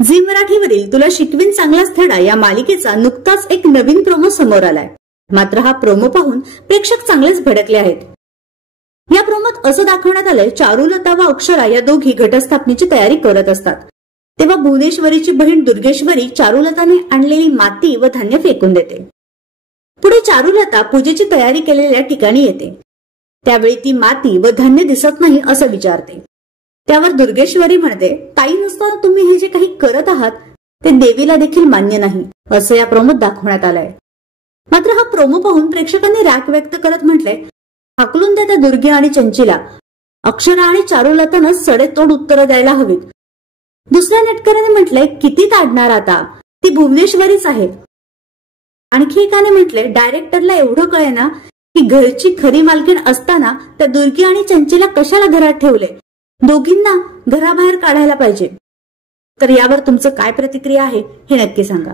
Zee मराठीवरील तुला शिकवीन चांगलाच धडा या मालिकेचा नुकताच एक नवीन प्रोमो समोर आलाय. मात्र हा प्रोमो पाहून प्रेक्षक चांगलेच भडकले आहेत. या प्रोमोत असं दाखवण्यात आलंय, चारुलता व अक्षरा या दोघी घटस्थापनेची तयारी करत असतात. तेव्हा भुवनेश्वरीची बहीण दुर्गेश्वरी चारुलताने आणलेली माती व धान्य फेकून देते. पुढे चारुलता पूजेची तयारी केलेल्या ठिकाणी येते. त्यावेळी ती माती व धान्य दिसत नाही असं विचारते. त्यावर दुर्गेश्वरी म्हणते, ताई नसताना तुम्ही हे जे काही करत आहात ते देवीला देखील मान्य नाही असं या प्रोमोत दाखवण्यात आलंय. मात्र हा प्रोमो पाहून प्रेक्षकांनी राग व्यक्त करत म्हटले, हाकलून द्या त्या दुर्गे आणि चंचीला. अक्षरा आणि चारुलतानं सडेतोड उत्तरं द्यायला हवीत. दुसऱ्या नेटकऱ्याने म्हटले, किती ताडणार आता, ती भुवनेश्वरीच आहे. आणखी एकाने म्हटले, डायरेक्टरला एवढं कळे ना की घरची खरी मालकीण असताना त्या दुर्गी आणि चंचीला कशाला घरात ठेवले, दोघींना घराबाहेर काढायला पाहिजे. तर यावर तुमचं काय प्रतिक्रिया आहे हे नक्की सांगा.